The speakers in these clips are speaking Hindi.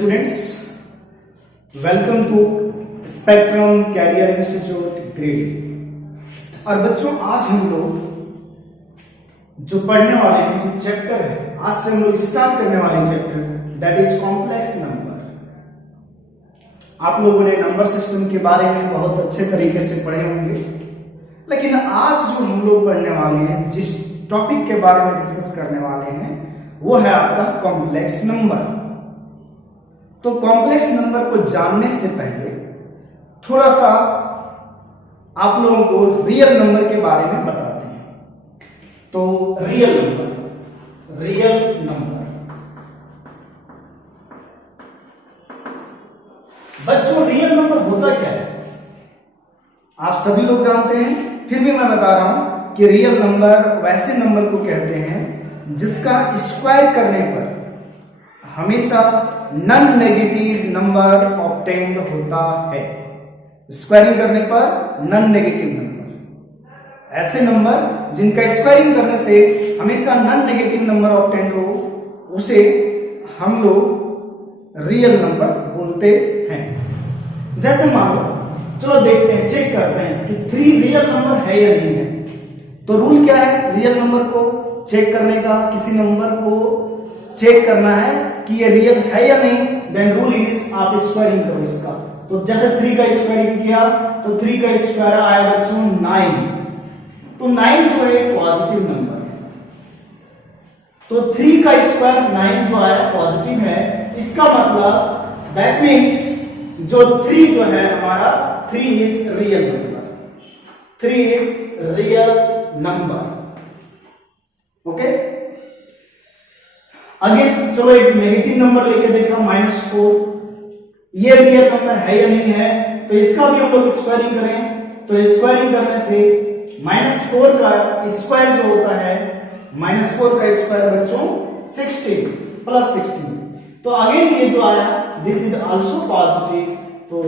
students, welcome to spectrum career institute grade. और बच्चों आज हम लोग जो पढ़ने वाले हैं, जो चैप्टर है, आज से हम लोग स्टार्ट करने वाले हैं chapter that is complex number. आप लोगों ने नंबर सिस्टम के बारे में बहुत अच्छे तरीके से पढ़े होंगे, लेकिन आज जो हम लोग पढ़ने वाले हैं, जिस टॉपिक के बारे में डिस्कस करने वाले हैं, वो है आपका कॉम्प्लेक्स नंबर। तो कॉम्प्लेक्स नंबर को जानने से पहले थोड़ा सा आप लोगों को रियल नंबर के बारे में बताते हैं। तो रियल नंबर बच्चों, रियल नंबर होता क्या है आप सभी लोग जानते हैं, फिर भी मैं बता रहा हूं कि रियल नंबर वैसे नंबर को कहते हैं जिसका स्क्वायर करने पर हमेशा नॉन नेगेटिव नंबर ऑब्टेन्ड होता है। स्क्वायरिंग करने पर नॉन नेगेटिव नंबर, ऐसे नंबर जिनका स्क्वायरिंग करने से हमेशा नॉन नेगेटिव नंबर ऑब्टेन्ड हो, उसे हम लोग रियल नंबर बोलते हैं। जैसे मान लो, चलो देखते हैं, चेक करते हैं कि 3 रियल नंबर है या नहीं है। तो रूल क्या है रियल नंबर को चेक करने का? किसी नंबर को चेक करना है कि ये रियल है या नहीं, देन रूल इज आप स्क्वायरिंग करो इसका। तो जैसे 3 का स्क्वायरिंग किया तो 3 का स्क्वायर आया बच्चों 9। तो 9 जो है पॉजिटिव नंबर है, तो 3 का स्क्वायर 9 जो आया पॉजिटिव है। इसका मतलब दैट मीन्स जो 3 जो है हमारा 3 is real number, 3 is real number. Okay, again चलो एक नेगेटिव नंबर लेके देखा -4। ये रियल नंबर है या नहीं है, तो इसका भी हम लोग स्क्वायरिंग करें। तो स्क्वायरिंग करने से -4 का स्क्वायर जो होता है, -4 का स्क्वायर बच्चों 16 प्लस 16। तो अगेन ये जो आया दिस इज आल्सो पॉजिटिव। तो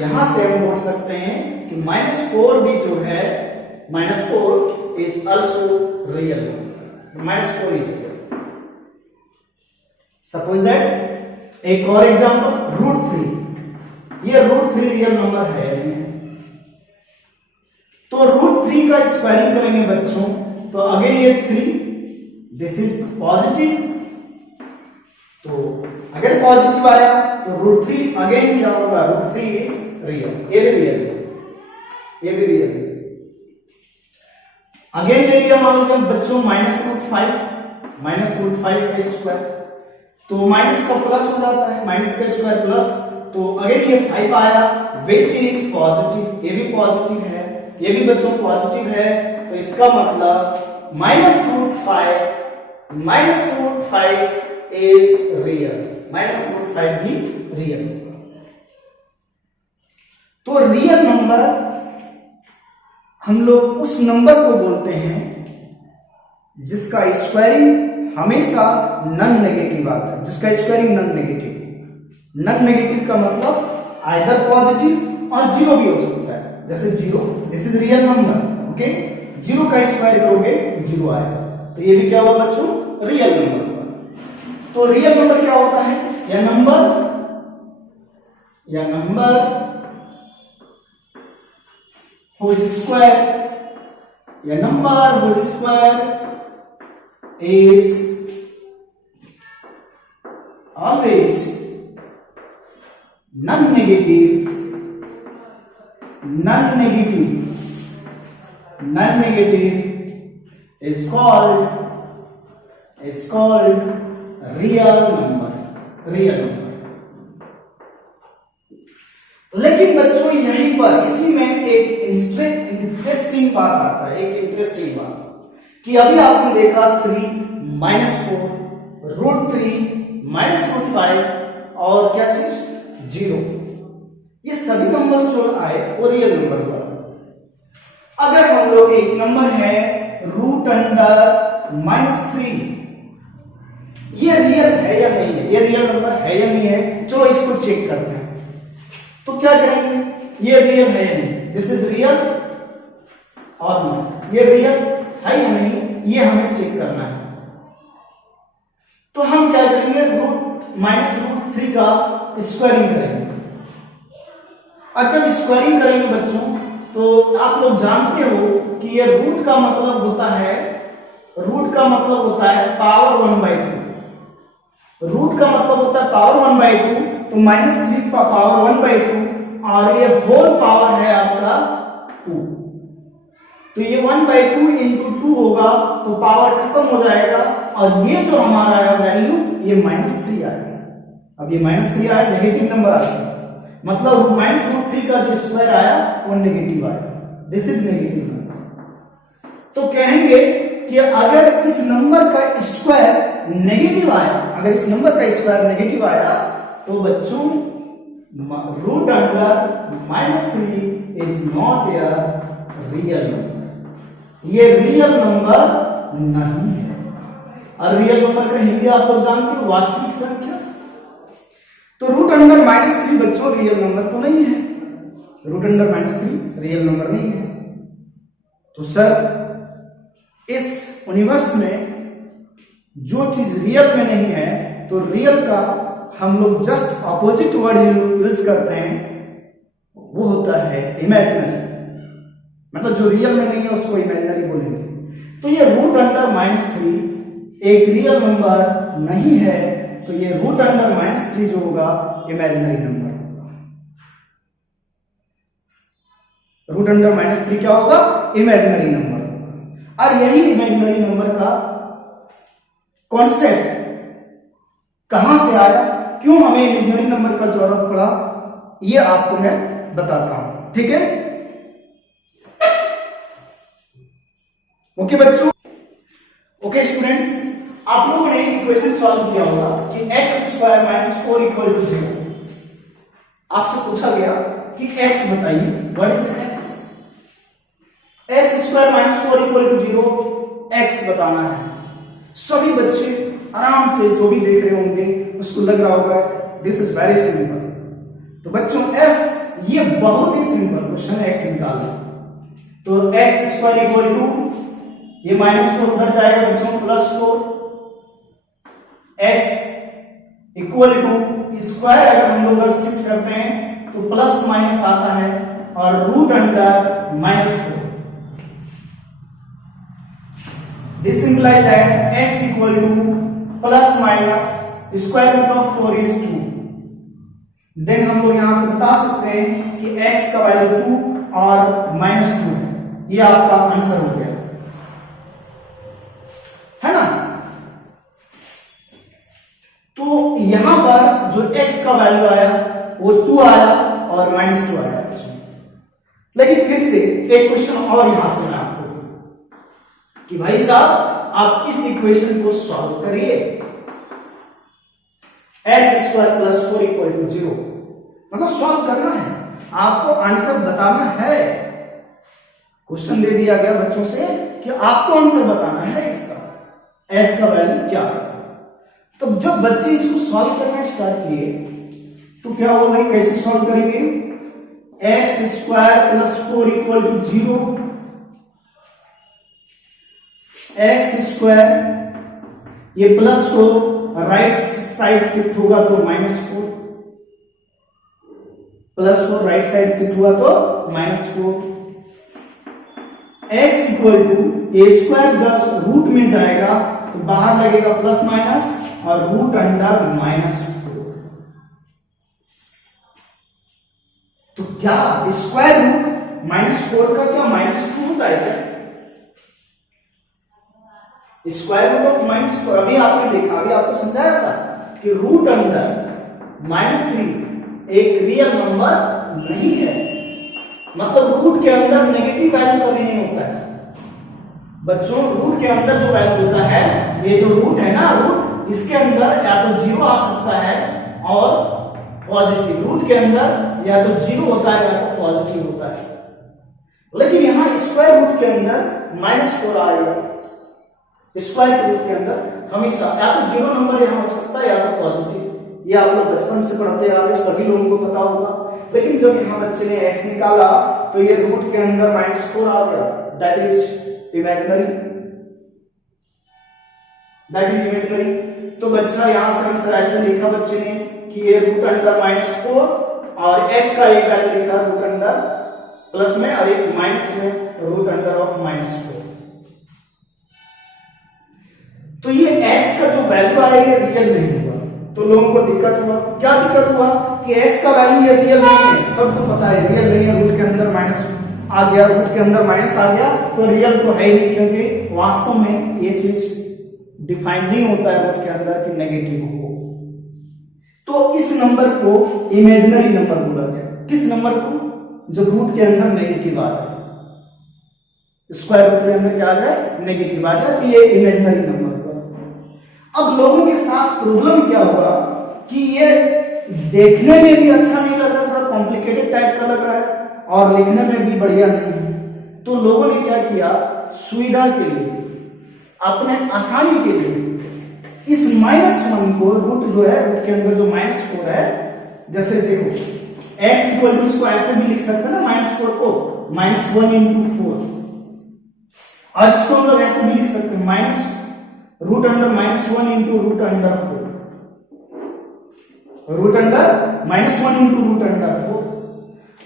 यहां से हम बोल सकते हैं कि -4 भी जो है, -4 is also real number, -4 is real. Suppose that एक और एग्जांपल √3। ये √3 रियल नंबर है नहीं, तो √3 का स्क्वायरिंग करेंगे बच्चों, तो अगेन ये 3 दिस इज पॉजिटिव। तो अगर पॉजिटिव आया तो √3 अगेन क्या होगा, √3 इज रियल, ये भी रियल, ये भी रियल। अगेन ले लिया मान लीजिए बच्चों -√5 का स्क्वायर, तो माइनस का प्लस हो जाता है, माइनस का स्क्वायर प्लस। तो अगेन ये 5 आया विच इज पॉजिटिव, ये भी पॉजिटिव है, ये भी बच्चों पॉजिटिव है। तो इसका मतलब -√5 इज रियल, -√5 भी रियल होगा। तो रियल नंबर हम लोग उस नंबर को बोलते हैं जिसका स्क्वायरिंग हमेशा नॉन नेगेटिव आता है, जिसका squaring non negative. Non negative का मतलब आइदर पॉजिटिव और 0 भी हो सकता है। जैसे 0 this is real number, okay, 0 का स्क्वायर करोगे 0 आएगा, तो ये भी क्या हुआ बच्चों, रियल नंबर हुआ। तो रियल नंबर क्या होता है, या number whose square is always non-negative is called real number। लेकिन बच्चों यहीं पर इसी में एक इंटरेस्टिंग बात आता है, एक इंटरेस्टिंग बात कि अभी आपने देखा 3 -4 √3 -√5 और क्या चीज 0, ये सभी नंबर्स जो आए वो रियल नंबर हुआ। अगर हम लोग एक नंबर है √3, ये रियल है या नहीं है, ये रियल नंबर है या नहीं है, चलो इसको चेक करते हैं। तो क्या करेंगे, ये रियल है या नहीं, दिस इज रियल और नॉट, ये रियल है या नहीं, ये हमें चेक करना है। तो हम क्या करेंगे, -√3 का स्क्वायरिंग करेंगे। और जब स्क्वायरिंग करेंगे बच्चों तो आप लोग जानते हो कि ये रूट का मतलब होता है पावर 1/2। रूट का मतलब होता है पावर 1/2, तो -3 पावर 1/2 और ये होल पावर है आपका 2। तो ये 1/2 इंटू 2 होगा तो पावर खत्म हो जाएगा और ये जो हमारा आया वैल्यू ये -3 आएगा। अब ये -3 आया, नेगेटिव नंबर आ गया, मतलब -√3 का जो स्क्वायर आया वो नेगेटिव आया। This is negative number. तो कहेंगे कि अगर इस नंबर का स्क्वायर नेगेटिव आया, तो बच्चों √3 is not a real number, ये रियल नंबर नहीं है। और रियल नंबर का हिंदी आप लोग जानते हो, वास्तविक संख्या। तो √3 बच्चों रियल नंबर तो नहीं है, √3 रियल नंबर नहीं है। तो सर इस यूनिवर्स में जो चीज रियल में नहीं है, तो रियल का हम लोग जस्ट ऑपोजिट वर्ड यूज करते हैं, वो होता है इमेजिनरी। मतलब जो रियल में नहीं है उसको इमेजिनरी बोलेंगे। तो ये √3 एक रियल नंबर नहीं है, तो ये √3 जो होगा इमेजिनरी नंबर होगा। √3 क्या होगा? Imaginary number. और यही इमेजिनरी नंबर का कॉन्सेप्ट कहां से आया, क्यों हमें इमेजिनरी नंबर का जरूरत पड़ा, ये आपको मैं बताता हूं। ठीक है, ओके बच्चों। ओके स्टूडेंट्स, आप लोगों ने इक्वेशन सॉल्व किया होगा कि x² - 4 = 0। आपसे पूछा गया कि x बताइए, what is x? x² - 4 = 0, x बताना है। सभी बच्चे आराम से जो भी देख रहे होंगे उसको लग रहा होगा दिस इज वेरी सिंपल। तो बच्चों s ये बहुत ही सिंपल क्वेश्चन है, x निकालना। तो x² = ये -4 उधर जाएगा बच्चों, +4। x = स्क्वायर अगर हम लोग शिफ्ट करते हैं तो प्लस माइनस आता है और √4। This implies that x = ± square root of 4 is 2। Then हम लोग यहां से बता सकते हैं कि x का वैल्यू 2 और -2 है। ये आपका आंसर हो गया, है ना। तो यहां पर जो x का वैल्यू आया वो 2 आया और -2 आया। लेकिन फिर से एक क्वेश्चन और यहां से मैं आपको कि भाई साहब आप इस इक्वेशन को सॉल्व करिए, x² + 4 = 0। मतलब सॉल्व करना है, आपको आंसर बताना है। क्वेश्चन दे दिया गया बच्चों से कि आपको आंसर बताना है इसका, x का वैल्यू क्या है। तो जब बच्चे इसको सॉल्व करना स्टार्ट किए तो क्या हुआ भाई, कैसे सॉल्व करेंगे? x² + 4 = 0, x² ये +4 राइट साइड शिफ्ट होगा तो -4, +4 राइट साइड शिफ्ट हुआ तो -4। x = ये स्क्वायर जब रूट में जाएगा तो बाहर लगेगा प्लस माइनस और √4। तो क्या स्क्वायर रूट -4 का क्या -2 होता है क्या? स्क्वायर रूट ऑफ -4 अभी आपने देखा, अभी आपको समझाया था कि √3 एक रियल नंबर नहीं है। मतलब रूट के अंदर नेगेटिव वैल्यू कभी नहीं होता है बच्चों। रूट के अंदर जो वैल्यू होता है, ये जो रूट है ना, रूट इसके अंदर या तो 0 आ सकता है और पॉजिटिव। रूट के अंदर या तो 0 होता है या तो पॉजिटिव होता है। लेकिन यहां स्क्वायर रूट के अंदर -4 आएगा। स्क्वायर रूट के अंदर हमेशा या तो 0 नंबर यहां हो सकता है या तो पॉजिटिव। ये आप लोग बचपन से पढ़ते आ रहे हो, सभी लोगों को पता होगा। लेकिन जब यहां बच्चे ने x निकाला तो ये रूट के अंदर -4 आ गया, दैट इज इमेजिनरी। तो बच्चा यहां से आंसर ऐसे लिखा बच्चे ने कि ये रूट अंडर -4 और x का एक वैल्यू लिखा रूट अंडर प्लस में और एक माइनस में रूट अंडर ऑफ -4। तो ये x का जो वैल्यू आया ये रियल नहीं हुआ, तो लोगों को दिक्कत हुआ। क्या दिक्कत हुआ कि x का वैल्यू ये रियल नहीं है, सबको पता है रियल नहीं है, रूट के अंदर माइनस आ गया, रूट के अंदर माइनस आ गया तो रियल तो है ही नहीं, क्योंकि वास्तव में ये चीज डिफाइन नहीं होता है रूट के अंदर कि नेगेटिव हो। तो इस नंबर को इमेजिनरी नंबर बोला गया। किस नंबर को? जब रूट के अंदर नेगेटिव आ जाए, स्क्वायर रूट के अंदर क्या आ जाए? नेगेटिव आ जाए, तो ये इमेजिनरी नंबर हुआ। अब लोगों के साथ प्रॉब्लम क्या हुआ कि ये देखने में भी अच्छा नहीं लग रहा, थोड़ा कॉम्प्लिकेटेड टाइप का लग रहा है और लिखने में भी बढ़िया नहीं है। तो लोगों ने क्या किया, सुविधा के लिए, अपने आसानी के लिए इस -1 को रूट जो है, रूट के अंदर जो -4 है, जैसे देखो x इक्वल टू, इसको ऐसे भी लिख सकते हैं ना -4 को, -1 इंटू 4, और इसको हम लोग ऐसे भी लिख सकते हैं root under -1 into root under 4, root under -1 into root under 4।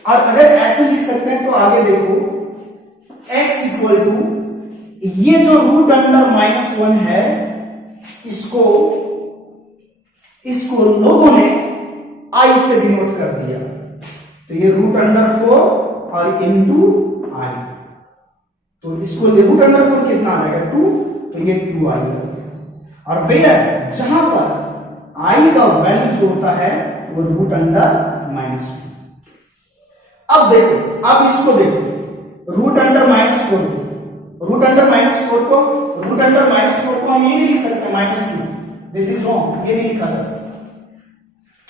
और अगर ऐसे लिख सकते हैं तो आगे देखो x इक्वल टू, ये जो रूट अंडर -1 है इसको लोगों ने i से डिनोट कर दिया, तो ये रूट अंडर 4 और इंटू i, तो इसको रूट अंडर 4 कितना आ जाएगा 2, तो ये 2i आ गया। और वेयर जहां पर i का वैल्यू जो होता है वो रूट अंडर -2। अब देखो, अब इसको देखो, रूट अंडर -4 को, रूट अंडर -4 को, रूट अंडर -4 को हम ये नहीं लिख सकते -2, दिस इज रॉन्ग, ये नहीं लिखा जा सकता।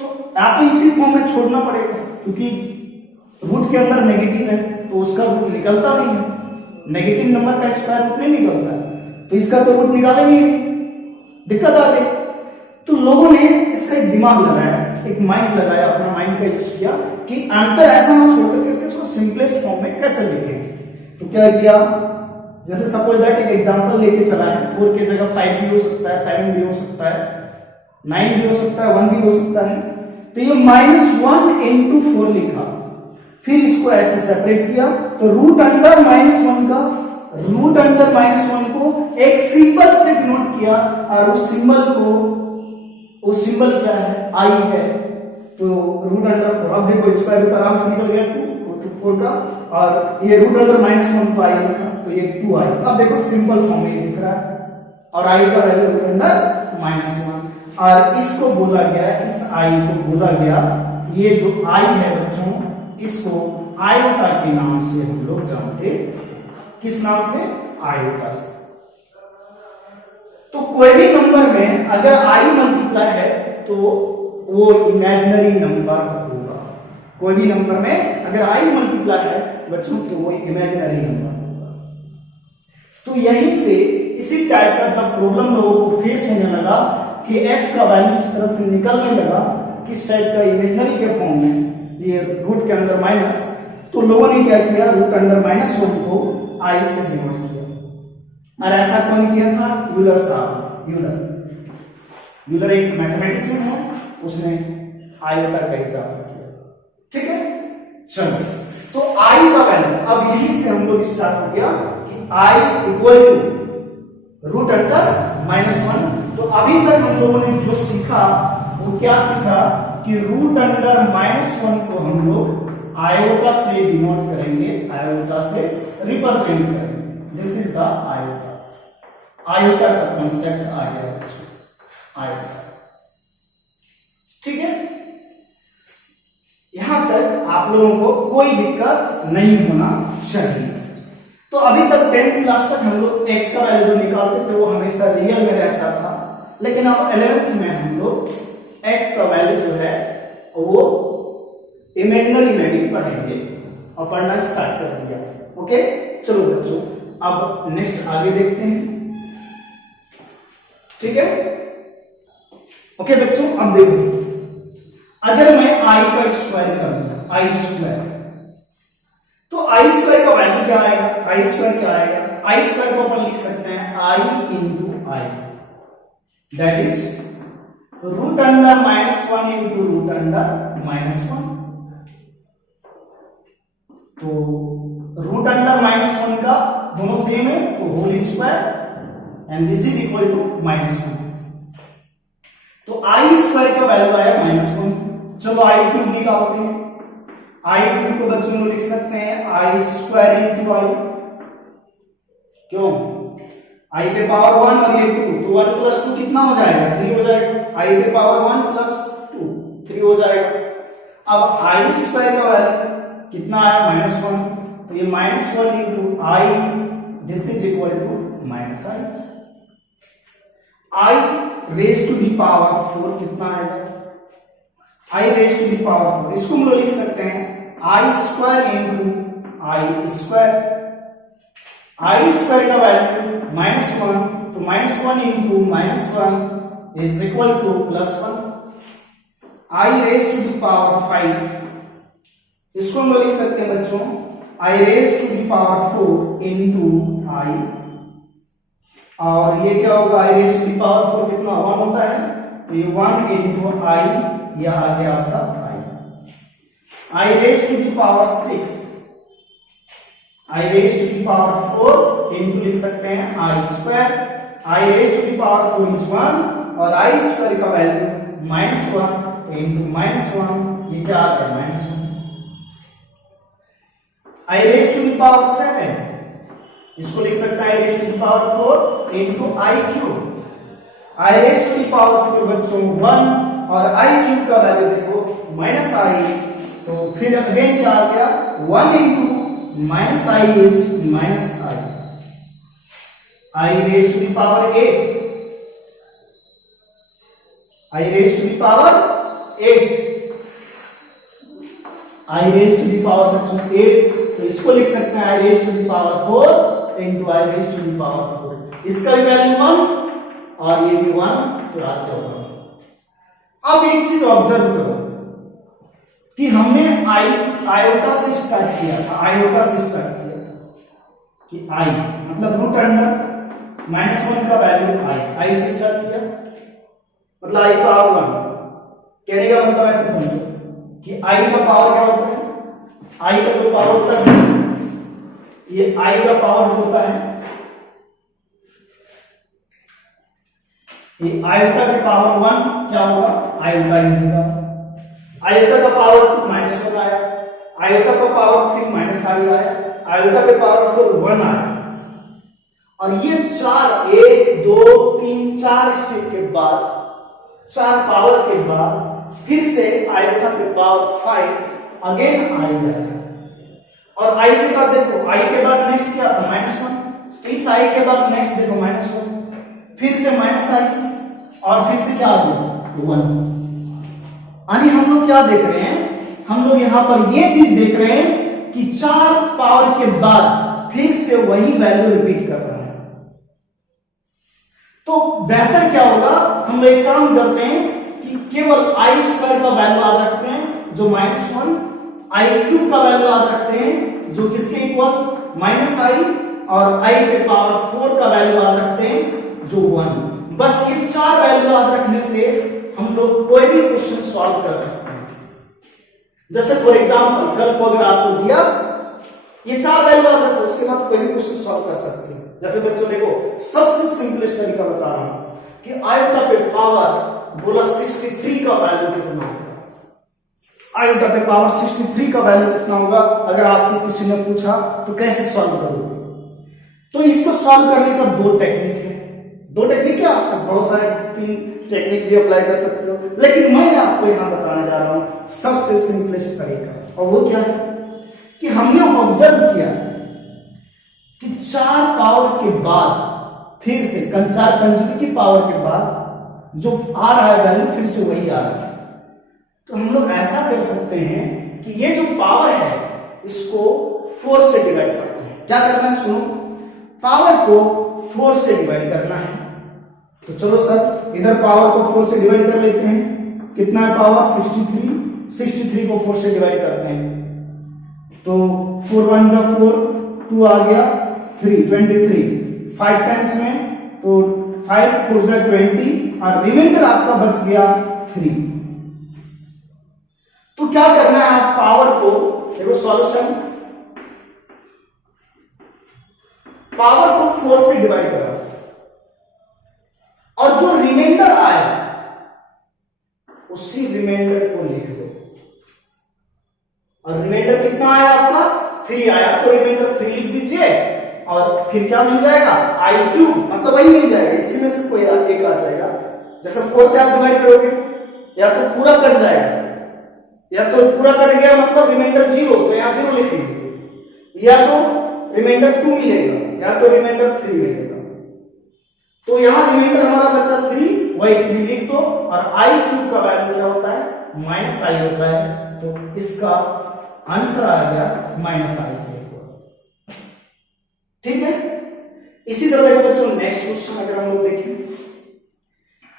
तो आपको इसी फॉर्म में छोड़ना पड़ेगा, क्योंकि रूट के अंदर नेगेटिव है तो उसका रूट निकलता नहीं है, नेगेटिव नंबर का स्क्वायर रूट नहीं निकलता है, तो इसका तो रूट निकाले नहीं, दिक्कत आ गई। तो लोगों ने इसका एक दिमाग लगाया, एक माइंड लगाया, अपना माइंड का यूज किया कि आंसर ऐसा ना छोड़ करके इसको सिंपलेस्ट फॉर्म में कैसे लिखें। तो क्या किया, जैसे सपोज दैट एक एग्जांपल लेके चला है, 4 की जगह 5 भी हो सकता है, 7 भी हो सकता है, 9 भी हो सकता है, 1 भी हो सकता है। तो ये -1 इंटू 4 लिखा, फिर इसको ऐसे सेपरेट किया, तो रूट अंडर -1 का, रूट अंडर -1 को एक सिंबल से डिनोट किया, और उस सिंबल क्या है, i है, तो रूट अंडर 4। अब देखो स्क्वायर रूट आराम से निकल गया 2 4 का, और ये रूट अंडर -1 को i लिखा, तो ये 2i। अब देखो सिंपल फॉर्म में लिख रहा है, और i का वैल्यू रूट अंडर -1, और इसको बोला गया, इस i को बोला गया, ये जो i है बच्चों, इसको आयोटा के नाम से हम लोग जानते। किस नाम से? आयोटा से। तो कोई भी नंबर में अगर i मल्टीप्लाई है तो वो इमेजिनरी नंबर होगा। कोई भी नंबर में अगर i मल्टीप्लाई है बच्चों तो वो इमेजिनरी नंबर होगा। तो यहीं से इसी टाइप का जब प्रॉब्लम लोगों को फेस होने लगा कि x का वैल्यू इस तरह से निकलने लगा, किस टाइप का, इमेजिनरी के फॉर्म में, ये रूट के अंदर माइनस, तो लोगों ने क्या किया, रूट अंडर -1 को i से डिनोट किया। और ऐसा कौन किया था? यूलर साहब। यूलर एक मैथमेटिशियन है, उसने आयोटा का इजाफा किया। ठीक है, चलो, तो i का वैल्यू अब यहीं से हम लोग स्टार्ट हो गया कि i equal to root under -1। तो अभी तक हम लोगों ने जो सीखा वो क्या सीखा कि रूट अंडर -1 को हम लोग आयोटा से डिनोट करेंगे, आयोटा से रिप्रेजेंट करेंगे। This is the iota. Iota का कॉन्सेप्ट आ गया आयोटा। ठीक है, यहां तक आप लोगों को कोई दिक्कत नहीं होना चाहिए। तो अभी तक 10th क्लास तक हम लोग x का वैल्यू जो निकालते थे वो हमेशा रियल में रहता था, लेकिन अब 11th में हम लोग x का वैल्यू जो है वो इमेजिनरी में भी पढ़ेंगे और पढ़ना स्टार्ट कर दिया। ओके, चलो बच्चों अब नेक्स्ट आगे देखते हैं। ठीक है, ओके बच्चों, अब देखो, अगर मैं i का स्क्वायर कर दूं, i स्क्वायर, तो i स्क्वायर का वैल्यू क्या आएगा? i स्क्वायर क्या आएगा? i स्क्वायर को अपन लिख सकते हैं i into i, that is root under -1 into root under -1। तो रूट अंडर -1 का दोनों सेम है तो whole square and this is equal to -1। तो आई स्क्वायर का वैल्यू आया -1। चलो आई क्यूब निकालते हैं। आई क्यूब को बच्चों में लिख सकते हैं आई स्क्वायर इंटू आई। क्यों? आई पे पावर 1 और ये 2, तो 1 प्लस 2 कितना हो जाएगा? 3 हो जाएगा। आई पे पावर 1 प्लस 2 3 हो जाएगा। अब आई स्क्वायर का वैल्यू कितना आया? -1। तो ये -1 into I this is equal to -i। I raise to the power 4 कितना आएगा? I raise to the power 4, इसको हम लोग लिख सकते हैं I square into I square. I square का वैल्यू -1, तो -1 into -1 is equal to +1। I raise to the power 5, इसको हम लोग लिख सकते हैं बच्चों I raise to the power 4 into आई। और ये क्या होगा? आई रेज टू दी पावर 4 कितना 1 होता है, तो ये 1 इंटू आई, यह आ गया आपका I. I raise to the power 6, I raise to the power 4 into लिख सकते हैं I square. I raise to the power 4 is 1 और आई स्क्वायर का वैल्यू -1, तो इंटू -1 ये क्या आ गया? -1। I raise to the power 7, इसको लिख सकते हैं I raise to the power 4 into I cube. I raise to the power 4 बच्चों 1 और आई क्यूब का वैल्यू देखो -i, तो फिर अगेन क्या आ गया? 1 into -i is -i। I raise to the power 8, I raise to the power 8, I raise to the power बच्चों 8, तो इसको लिख सकते हैं I raise to the power 4 into I raise to the power 4। इसका भी वैल्यू 1 और ये भी 1, तो आ गया 1। अब एक चीज ऑब्जर्व करो कि हमने आयोटा से स्टार्ट किया था, आयोटा से स्टार्ट किया था कि आई मतलब रूट अंडर -1 का वैल्यू आई से स्टार्ट किया, मतलब आई पावर 1। कहने का मतलब ऐसे समझो कि आई का पावर क्या होता है? आई का जो पावर होता है, ये आई का पावर जो होता है, ये आयोटा के पावर 1 क्या होगा? आयोटा इंटू का आयोटा का पावर 2 -1 आया, आयोटा का पावर 3 -i आया, आयोटा के पावर 4 1 आया। और ये 4 1 2 3 4 स्टेप के बाद, 4 पावर के बाद फिर से आयोटा के पावर 5 अगेन आई आया। और आई के बाद देखो, आई के बाद नेक्स्ट क्या था? -1। इस आई के बाद नेक्स्ट देखो -1, फिर से -i और फिर से क्या आ गया? 1। यानी हम लोग क्या देख रहे हैं? हम लोग यहां पर ये चीज देख रहे हैं कि 4 पावर के बाद फिर से वही वैल्यू रिपीट कर रहा है। तो बेहतर क्या होगा? हम लोग एक काम करते हैं कि केवल आई स्क्वायर का वैल्यू याद रखते हैं जो -1, आई क्यूब का वैल्यू याद रखते हैं जो किसके इक्वल? -i, और आई पे पावर 4 का वैल्यू याद रखते हैं जो 1। बस ये 4 वैल्यू याद रखने से हम लोग कोई भी क्वेश्चन सॉल्व कर सकते हैं। जैसे फॉर एग्जांपल कल को अगर आपको दिया ये 4 वैल्यू याद रखो, उसके बाद कोई भी क्वेश्चन सॉल्व कर सकते हैं। जैसे बच्चों देखो, सबसे सिंपलेस्ट तरीका बता रहा हूं कि आयोटा पे पावर बोला 63 का वैल्यू कितना होगा? आयोटा पे पावर 63 का वैल्यू कितना होगा? अगर आपसे किसी ने पूछा तो कैसे सॉल्व करोगे? तो इसको सॉल्व करने का 2 टेक्निक है। 2 टेक्निक क्या? आप सब बहुत सारे 3 टेक्निक भी अप्लाई कर सकते हो, लेकिन मैं आपको यहां बताने जा रहा हूं सबसे सिंपलेस्ट तरीका। और वो क्या है कि हमने ऑब्जर्व किया कि 4 पावर के बाद फिर से 4 कंसेक्यूटिव पावर के बाद जो आ रहा है वैल्यू फिर से वही आ रहा है। तो हम लोग ऐसा कर सकते हैं कि ये जो पावर है इसको 4 से डिवाइड करते हैं। क्या करना है? सुनो, पावर को 4 से डिवाइड करना है। तो चलो सर इधर पावर को 4 से डिवाइड कर लेते हैं। कितना है पावर? 63 को 4 से डिवाइड करते हैं तो 4 1 जा 4, 2 आ गया 3, 23, 5 टाइम्स में तो 5 4 जा 20 और रिमाइंडर आपका बच गया 3। तो क्या करना है, आप पावर को देखो, सॉल्यूशन, पावर को 4 से डिवाइड करो और जो रिमाइंडर आया उसी रिमाइंडर को लिख दो। और रिमाइंडर कितना आया आपका, 3 आया, तो रिमाइंडर 3 लिख दीजिए और फिर क्या मिल जाएगा, आई क्यूब, मतलब वही मिल जाएगा, इसी में से कोई एक आ जाएगा। जैसे 4 से आप डिवाइड करोगे या तो पूरा कट जाएगा, या तो पूरा कट गया मतलब रिमाइंडर 0, तो यहां 0 लिखेंगे, या तो रिमाइंडर 2 मिलेगा, या तो रिमाइंडर 3 मिलेगा। तो यहां रिमाइंडर हमारा बचा 3, वही 3 लिख दो, और आई क्यूब का वैल्यू क्या होता है, -i होता है। तो इसका आंसर आ गया -i। ठीक है। इसी तरह देखो बच्चों, नेक्स्ट क्वेश्चन अगर हम लोग देखें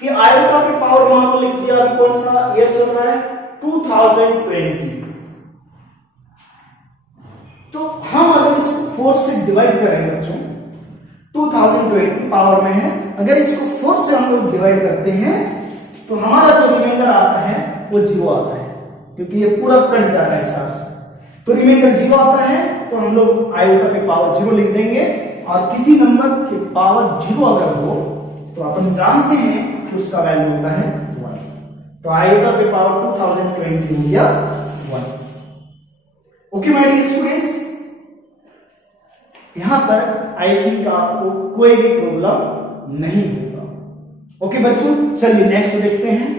कि आयोटा के पावर मान लो लिख दिया, अभी कौन सा ईयर चल रहा है, 2020। तो हम अगर इसको 4 से डिवाइड करें बच्चों, 2020 पावर में है, अगर इसको 4 से हम लोग डिवाइड करते हैं तो हमारा जो रिमाइंडर आता है वो 0 आता है, क्योंकि ये पूरा कट जाता है 4 से, तो रिमाइंडर 0 आता है। तो हम लोग आयोटा पे पावर 0 लिख देंगे, और किसी नंबर की पावर 0 अगर हो तो अपन जानते हैं कि उसका वैल्यू होता है 1। तो आयोटा पे पावर 2020 हो गया 1। ओके माय डियर स्टूडेंट्स, यहां तक आई थिंक आपको कोई भी प्रॉब्लम नहीं होगा। ओके बच्चों, चलिए नेक्स्ट देखते हैं।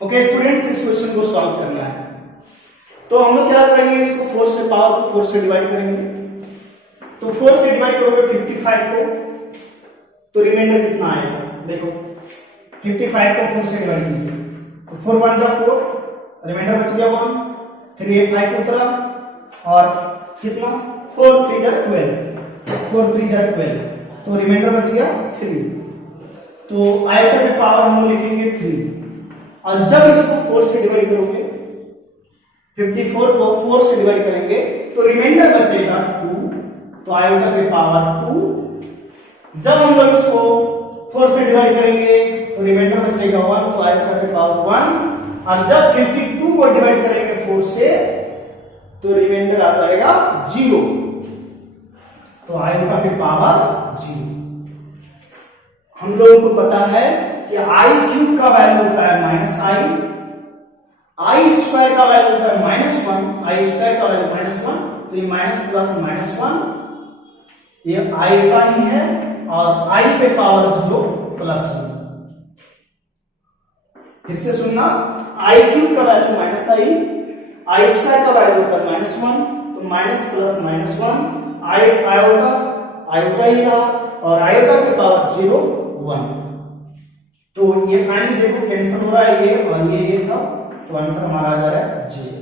ओके स्टूडेंट्स, इस क्वेश्चन को सॉल्व करना है, तो हम लोग क्या करेंगे, इसको 4 से, पावर को 4 से डिवाइड करेंगे। तो 4 से डिवाइड करोगे 55 को, तो रिमाइंडर कितना आएगा, देखो 55 को 4 से डिवाइड कीजिए, तो 4 1 जा 4, रिमाइंडर बच गया 1, फिर ये 5 उतरा, और कितना 4 3 जा 12, 4 3 जा 12, तो रिमाइंडर बच गया 3। तो आयोटा पे पावर हम लोग लिखेंगे 3, और जब इसको 4 से डिवाइड करोगे, 54 को 4 से डिवाइड करेंगे तो रिमाइंडर बचेगा 2, तो आयोटा पे पावर 2। जब हम लोग इसको 4 से डिवाइड करेंगे तो रिमाइंडर बचेगा 1, तो आयोटा पे पावर 1। और जब 52 को डिवाइड करेंगे 4 से तो रिमाइंडर आ जाएगा 0, तो आयोटा पे पावर 0। हम लोगों को पता है कि आई क्यूब का वैल्यू होता है -i, आई स्क्वायर का वैल्यू होता है -1, आई स्क्वायर का वैल्यू -1, तो ये माइनस प्लस -1, ये आयोटा ही है, और आई पे पावर 0 +1। फिर से सुनना, आई क्यूब का वैल्यू -i, आई स्क्वायर का वैल्यू होता है -1, तो माइनस प्लस -1, आयोटा ही रहा, और आयोटा पे पावर 0 1। तो ये फाइनली देखो कैंसिल हो रहा है, ये और ये सब, तो आंसर हमारा आ जा रहा है 0।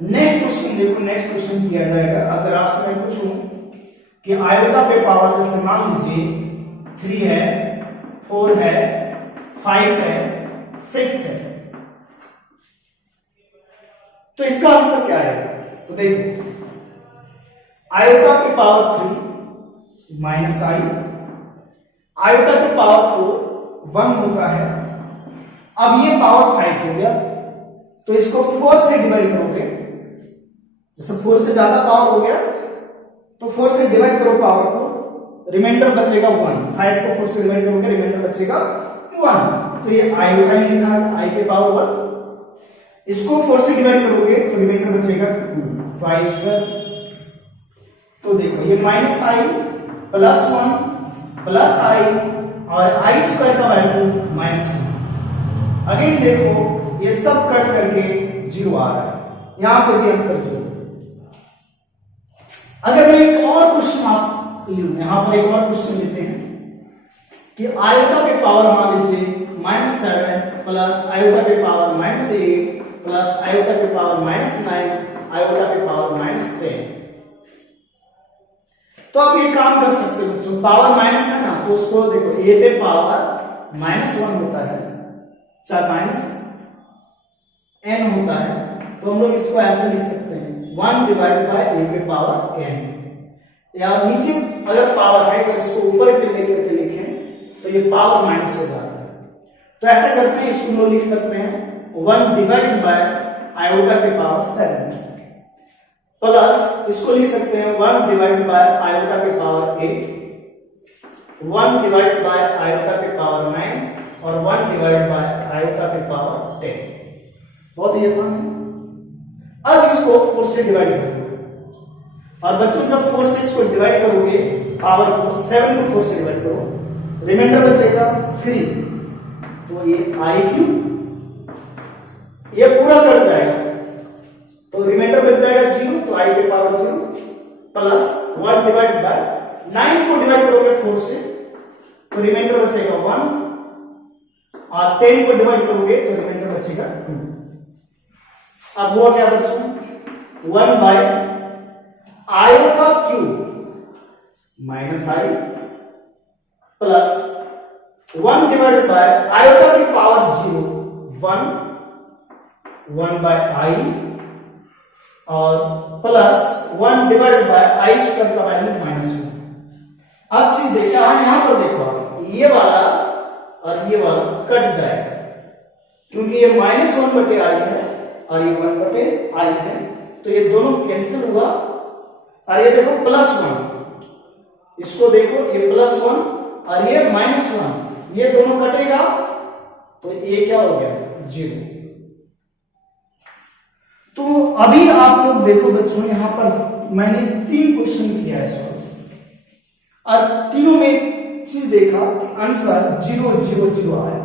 नेक्स्ट क्वेश्चन देखो, नेक्स्ट क्वेश्चन किया जाएगा, अगर आपसे मैं पूछूं कि आयोटा पे पावर जैसे मान लीजिए 3 है, 4 है, 5 है, 6 है, तो इसका आंसर क्या है। तो देखो आयोटा पे पावर 3 -i, आयोटा पे पावर 4 1 होता है। अब ये पावर 5 हो गया, तो इसको 4 से डिवाइड करोगे, जैसे 4 से ज्यादा पावर हो गया तो 4 से डिवाइड करो पावर को, रिमाइंडर बचेगा 1, 5 को 4 से डिवाइड करोगे रिमाइंडर बचेगा 1, तो ये आयोटा ही लिखा है, आई पे पावर 1। इसको 4 से डिवाइड करोगे तो रिमाइंडर बचेगा 2, तो आई स्क्वायर। तो देखो ये -i +1 प्लस i, और आई स्क्वायर का वैल्यू -1। अगेन देखो ये सब कट करके 0 आ रहा है, यहां से भी आंसर 0। अगर मैं एक और क्वेश्चन आप लूं, यहां पर एक और क्वेश्चन लेते हैं कि आयोटा पे पावर मान लीजिए -7 प्लस आयोटा पे पावर -8 प्लस आयोटा पे पावर -9 आयोटा पे पावर -10। तो आप ये काम कर सकते हो बच्चों, पावर माइनस है ना, तो उसको देखो a पे पावर -1 होता है, चाहे -n होता है, तो हम लोग इसको ऐसे लिख सकते हैं 1 डिवाइड बाय a पे पावर n। या नीचे अगर पावर है अगर इसको ऊपर के लेकर के लिखें तो ये पावर माइनस हो जाता है। तो ऐसा करते हैं, इसको हम लोग लिख सकते हैं 1 डिवाइडेड बाय आयोटा के पावर 7 प्लस इसको लिख सकते हैं 1 डिवाइडेड बाय आयोटा के पावर 8, 1 डिवाइडेड बाय आयोटा के पावर 9 और 1 डिवाइडेड बाय आयोटा के पावर 10। बहुत ही आसान है। अब इसको 4 से डिवाइड करेंगे और बच्चों जब 4 से इसको डिवाइड करोगे पावर को 7 को 4 से डिवाइड करो, रिमाइंडर बचेगा 3, तो ये आई क्यूब, ये पूरा कट जाएगा तो रिमाइंडर बच जाएगा 0, तो आई पे पावर 0 प्लस 1 डिवाइड बाय 9 को डिवाइड करोगे 4 से तो रिमाइंडर बचेगा 1 और 10 को डिवाइड करोगे तो रिमाइंडर बचेगा 2। अब हुआ क्या बच्चों, 1 by iota cube minus i plus 1 divided by iota की पावर 0 1 बाय आई और plus 1 divided by i square का वैल्यू -1। अब चीज देखा यहां पर देखो आप, ये वाला और ये वाला कट जाएगा क्योंकि ये -1 बटे आई है और ये 1 बटे आई है, तो ये दोनों कैंसिल हुआ और ये देखो +1, इसको देखो ये +1 और ये -1, ये दोनों कटेगा तो ये क्या हो गया 0। तो अभी आप लोग देखो बच्चों, यहां पर मैंने 3 क्वेश्चन किया है सॉल्व और तीनों में एक चीज देखा कि आंसर 0 0 0 आया।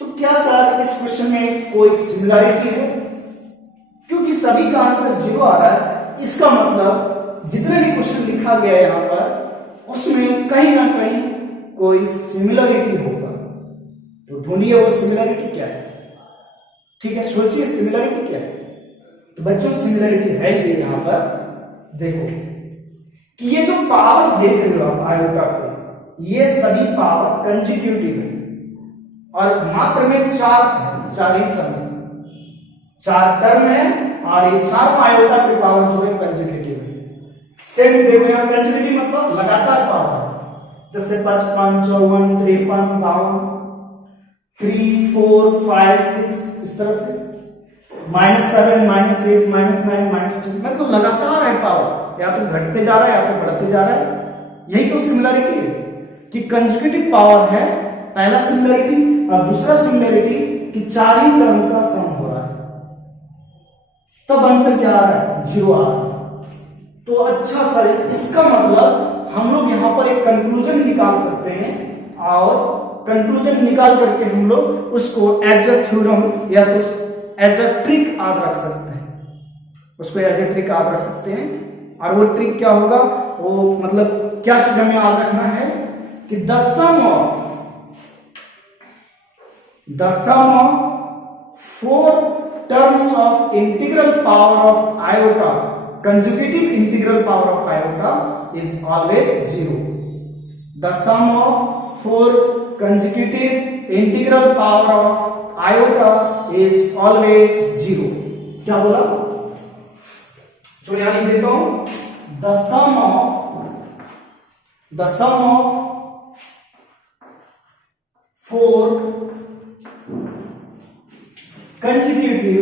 तो क्या सर इस क्वेश्चन में कोई सिमिलरिटी है? क्योंकि सभी का आंसर 0 आ रहा है, इसका मतलब जितने भी क्वेश्चन लिखा गया है यहां पर उसमें कहीं ना कहीं कोई सिमिलरिटी होगा। तो ढूंढिए वो सिमिलरिटी क्या है। ठीक है, सोचिए सिमिलरिटी क्या है। तो बच्चों सिमिलरिटी है ये, यहां पर देखो कि ये जो पावर देख रहे हो आप आयोटा पे, ये सभी पावर कंसेक्यूटिव है और मात्र में 4 ही समय 4 टर्म है और ये 4 आयोटा की पावर जो है कंसेक्यूटिव है। सेम देखो यहां कंसेक्यूटिव मतलब लगातार पावर, जैसे 55 54 53 52 3 4 5 6 इस तरह से -7 -8 -9 -2 मतलब लगातार है पावर, या तो घटते जा रहा है या तो बढ़ते जा रहा है। यही तो सिमिलरिटी है कि कंसेक्यूटिव पावर है पहला सिमिलरिटी, और दूसरा सिमिलरिटी कि 4 ही टर्म का सम हो रहा है। तब आंसर क्या आ रहा है 0 आ रहा है। तो अच्छा सर, इसका मतलब हम लोग यहां पर एक कंक्लूजन निकाल सकते हैं और कंक्लूजन निकाल करके हम लोग उसको एज अ थ्योरम या तो एज अ ट्रिक याद रख सकते हैं, उसको एज अ ट्रिक याद रख सकते हैं। और वो ट्रिक क्या होगा, वो मतलब क्या चीज हमें याद रखना है कि the sum of 4 terms of integral power of iota, consecutive integral power of iota is always 0. The sum of 4 consecutive integral power of iota is always 0. क्या बोला, जो यहां लिख देता हूं, the sum of 4 consecutive.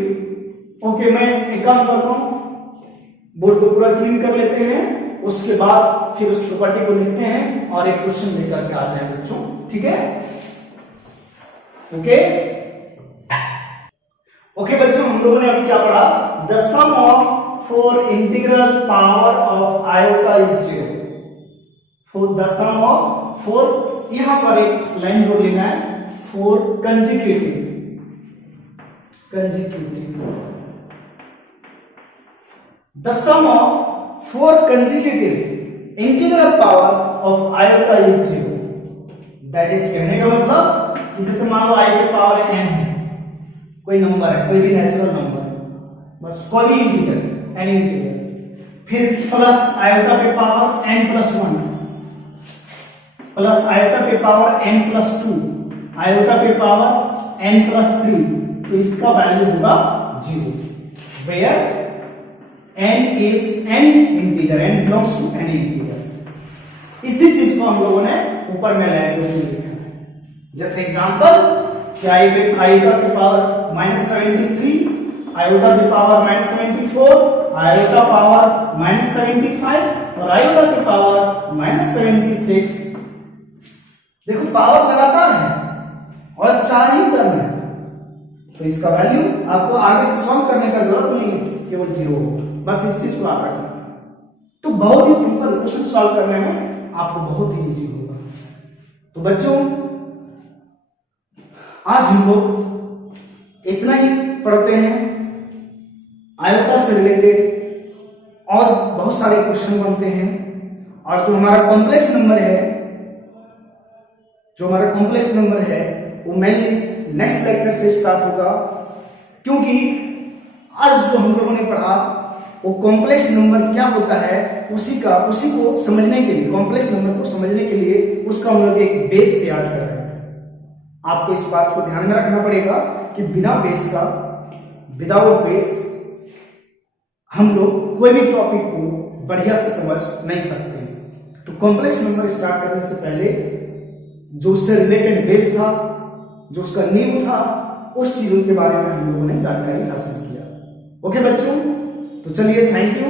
Okay, मैं एक काम करता हूं, बोर्ड को पूरा क्लीन कर लेते हैं, उसके बाद फिर उस प्रॉपर्टी को लिखते हैं और एक क्वेश्चन लेकर के आते हैं बच्चों। ठीक है, ओके बच्चों, हम लोगों ने अभी क्या पढ़ा, the sum of 4 integral power of iota is 0। The sum of 4, यहां पर एक लाइन जोड़ लेना है, 4 consecutive the sum of 4 consecutive integral power of iota is 0। that is कहने का मतलब कि जैसे मान लो i की पावर n है, कोई नंबर है, कोई भी नेचुरल नंबर है, बस कोई भी इंटीजर, एनी इंटीजर, फिर प्लस आयोटा पे पावर n + 1 प्लस आयोटा पे पावर n + 2 आयोटा पे पावर n + 3, तो इसका वैल्यू होगा 0। Where n is n integer, n belongs to any integer. इसी चीज को हम लोगों ने ऊपर में लैंग्वेज में लिखा है। जैसे एग्जांपल कि आयोटा की पावर -73, आयोटा की पावर -74, आयोटा पावर -75 और आयोटा की पावर -76। देखो पावर लगातार है और 4 ही टर्म है, तो इसका वैल्यू आपको आगे से सॉल्व करने का जरूरत नहीं है, केवल 0 बस इस चीज को आप रखना। तो बहुत ही सिंपल क्वेश्चन सॉल्व करने में आपको बहुत ही इजी होगा। तो बच्चों आज हम लोग इतना ही पढ़ते हैं। आयोटा से रिलेटेड और बहुत सारे क्वेश्चन बनते हैं, और जो हमारा कॉम्प्लेक्स नंबर है वो मेनली नेक्स्ट लेक्चर से स्टार्ट होगा, क्योंकि आज जो हम लोगों ने पढ़ा वो कॉम्प्लेक्स नंबर क्या होता है उसी को समझने के लिए, कॉम्प्लेक्स नंबर को समझने के लिए उसका हम लोग एक बेस तैयार कर रहे थे। आपको इस बात को ध्यान में रखना पड़ेगा कि बिना बेस का, विदाउट बेस हम लोग कोई भी टॉपिक को बढ़िया से समझ नहीं सकते। तो कॉम्प्लेक्स नंबर स्टार्ट करने से पहले जो उससे रिलेटेड बेस था, जो उसका नींव था, उस चीजों के बारे में हम लोगों ने जानकारी हासिल किया। ओके बच्चों, तो चलिए थैंक यू।